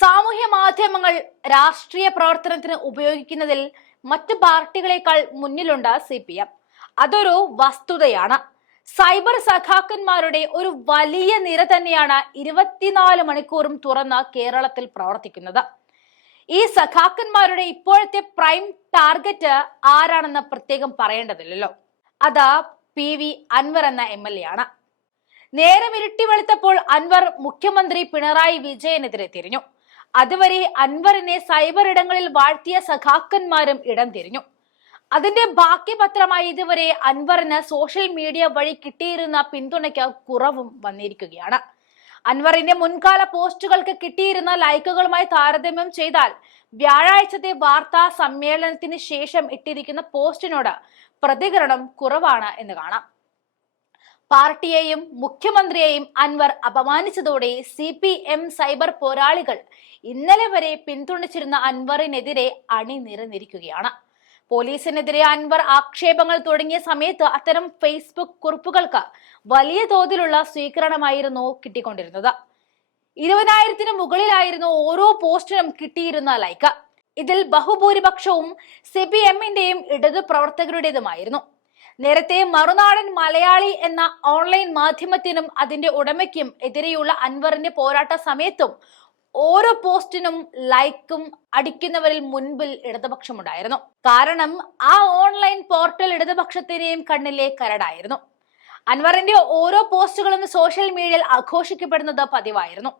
സാമൂഹ്യ മാധ്യമങ്ങൾ രാഷ്ട്രീയ പ്രവർത്തനത്തിന് ഉപയോഗിക്കുന്നതിൽ മറ്റു പാർട്ടികളെക്കാൾ മുന്നിലുണ്ട് സി പി എം അതൊരു വസ്തുതയാണ്. സൈബർ സഖാക്കന്മാരുടെ ഒരു വലിയ നിര തന്നെയാണ് ഇരുപത്തിനാല് മണിക്കൂറും തുറന്ന് കേരളത്തിൽ പ്രവർത്തിക്കുന്നത്. ഈ സഖാക്കന്മാരുടെ ഇപ്പോഴത്തെ പ്രൈം ടാർഗറ്റ് ആരാണെന്ന് പ്രത്യേകം പറയേണ്ടതില്ലല്ലോ. അത് പി വി അൻവർ എന്ന എം എൽ എ ആണ്. നേരം ഇരുട്ടി വെളുത്തപ്പോൾ അൻവർ മുഖ്യമന്ത്രി പിണറായി വിജയനെതിരെ തിരിഞ്ഞു. അതുവരെ അൻവറിനെ സൈബർ ഇടങ്ങളിൽ വാഴ്ത്തിയ സഖാക്കന്മാരും ഇടം തിരിഞ്ഞു. അതിന്റെ ബാക്കി പത്രമായി ഇതുവരെ അൻവറിന് സോഷ്യൽ മീഡിയ വഴി കിട്ടിയിരുന്ന പിന്തുണയ്ക്ക് കുറവും വന്നിരിക്കുകയാണ്. അൻവറിന്റെ മുൻകാല പോസ്റ്റുകൾക്ക് കിട്ടിയിരുന്ന ലൈക്കുകളുമായി താരതമ്യം ചെയ്താൽ വ്യാഴാഴ്ചത്തെ വാർത്താ സമ്മേളനത്തിന് ശേഷം ഇട്ടിരിക്കുന്ന പോസ്റ്റിനോട് പ്രതികരണം കുറവാണ് എന്ന് കാണാം. പാർട്ടിയെയും മുഖ്യമന്ത്രിയെയും അൻവർ അപമാനിച്ചതോടെ സി പി എം സൈബർ പോരാളികൾ ഇന്നലെ വരെ പിന്തുണച്ചിരുന്ന അൻവറിനെതിരെ അണിനിരന്നിരിക്കുകയാണ്. പോലീസിനെതിരെ അൻവർ ആക്ഷേപങ്ങൾ തുടങ്ങിയ സമയത്ത് അത്തരം ഫേസ്ബുക്ക് കുറിപ്പുകൾക്ക് വലിയ തോതിലുള്ള സ്വീകരണമായിരുന്നു കിട്ടിക്കൊണ്ടിരുന്നത്. ഇരുപതിനായിരത്തിന് മുകളിലായിരുന്നു ഓരോ പോസ്റ്റിനും കിട്ടിയിരുന്ന ലൈക്ക്. ഇതിൽ ബഹുഭൂരിപക്ഷവും സി പി എമ്മിന്റെയും ഇടതു പ്രവർത്തകരുടേതുമായിരുന്നു. നേരത്തെ മറുനാടൻ മലയാളി എന്ന ഓൺലൈൻ മാധ്യമത്തിനും അതിന്റെ ഉടമയ്ക്കും എതിരെയുള്ള അൻവറിന്റെ പോരാട്ട സമയത്തും ഓരോ പോസ്റ്റിനും ലൈക്കും അടിക്കുന്നവരിൽ മുൻപിൽ ഇടതുപക്ഷമുണ്ടായിരുന്നു. കാരണം ആ ഓൺലൈൻ പോർട്ടൽ ഇടതുപക്ഷത്തിന്റെയും കണ്ണിലെ കരടായിരുന്നു. അൻവറിന്റെ ഓരോ പോസ്റ്റുകളും സോഷ്യൽ മീഡിയയിൽ ആഘോഷിക്കപ്പെടുന്നത് പതിവായിരുന്നു.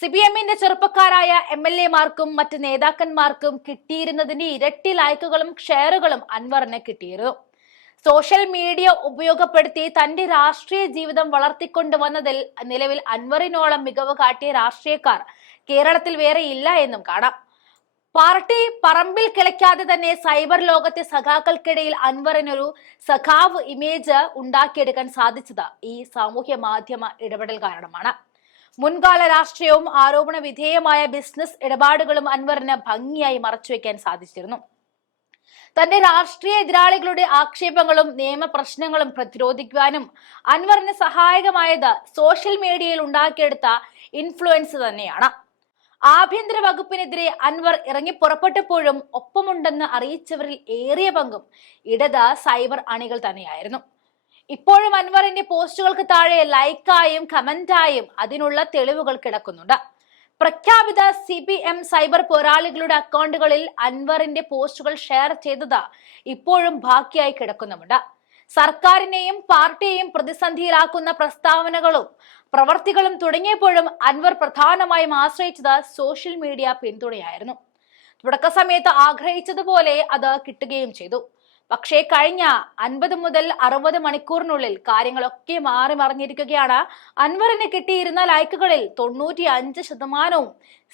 സി പി എമ്മിന്റെ ചെറുപ്പക്കാരായ എം എൽ എമാർക്കും മറ്റ് നേതാക്കന്മാർക്കും കിട്ടിയിരുന്നതിന്റെ ഇരട്ടി ലൈക്കുകളും ഷെയറുകളും അൻവറിന് കിട്ടിയിരുന്നു. സോഷ്യൽ മീഡിയ ഉപയോഗപ്പെടുത്തി തന്റെ രാഷ്ട്രീയ ജീവിതം വളർത്തിക്കൊണ്ടുവന്നതിൽ നിലവിൽ അൻവറിനോളം മികവ് കാട്ടിയ രാഷ്ട്രീയക്കാർ കേരളത്തിൽ വേറെ ഇല്ല എന്നും കാണാം. പാർട്ടി പറമ്പിൽ കിളയ്ക്കാതെ തന്നെ സൈബർ ലോകത്തെ സഖാക്കൾക്കിടയിൽ അൻവറിനൊരു സഖാവ് ഇമേജ് ഉണ്ടാക്കിയെടുക്കാൻ സാധിച്ചത് ഈ സാമൂഹ്യ മാധ്യമ ഇടപെടൽ കാരണമാണ്. മുൻകാല രാഷ്ട്രീയവും ആരോപണ വിധേയമായ ബിസിനസ് ഇടപാടുകളും അൻവറിന് ഭംഗിയായി മറച്ചുവെക്കാൻ സാധിച്ചിരുന്നു. തന്റെ രാഷ്ട്രീയ എതിരാളികളുടെ ആക്ഷേപങ്ങളും നിയമപ്രശ്നങ്ങളും പ്രതിരോധിക്കുവാനും അൻവറിന് സഹായകമായത് സോഷ്യൽ മീഡിയയിൽ ഉണ്ടാക്കിയെടുത്ത ഇൻഫ്ലുവൻസ് തന്നെയാണ്. ആഭ്യന്തര വകുപ്പിനെതിരെ അൻവർ ഇറങ്ങി പുറപ്പെട്ടപ്പോഴും ഒപ്പമുണ്ടെന്ന് അറിയിച്ചവരിൽ ഏറിയ പങ്കും ഇടത് സൈബർ അണികൾ തന്നെയായിരുന്നു. ഇപ്പോഴും അൻവറിന്റെ പോസ്റ്റുകൾക്ക് താഴെ ലൈക്കായും കമന്റായും അതിനുള്ള തെളിവുകൾ കിടക്കുന്നുണ്ട്. പ്രഖ്യാപിത സി പി എം സൈബർ പോരാളികളുടെ അക്കൗണ്ടുകളിൽ അൻവറിന്റെ പോസ്റ്റുകൾ ഷെയർ ചെയ്തത് ഇപ്പോഴും ബാക്കിയായി കിടക്കുന്നുമുണ്ട്. സർക്കാരിനെയും പാർട്ടിയെയും പ്രതിസന്ധിയിലാക്കുന്ന പ്രസ്താവനകളും പ്രവർത്തികളും തുടങ്ങിയപ്പോഴും അൻവർ പ്രധാനമായും ആശ്രയിച്ചത് സോഷ്യൽ മീഡിയ പിന്തുണയായിരുന്നു. തുടക്ക സമയത്ത് ആഗ്രഹിച്ചതുപോലെ അത് കിട്ടുകയും ചെയ്തു. പക്ഷേ കഴിഞ്ഞ അൻപത് മുതൽ അറുപത് മണിക്കൂറിനുള്ളിൽ കാര്യങ്ങളൊക്കെ മാറി മറിഞ്ഞിരിക്കുകയാണ്. അൻവറിന് കിട്ടിയിരുന്ന ലൈക്കുകളിൽ തൊണ്ണൂറ്റി അഞ്ച് ശതമാനവും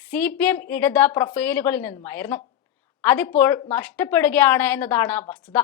സി പി എം ഇടത് പ്രൊഫൈലുകളിൽ നിന്നുമായിരുന്നു. അതിപ്പോൾ നഷ്ടപ്പെടുകയാണ് എന്നതാണ് വസ്തുത.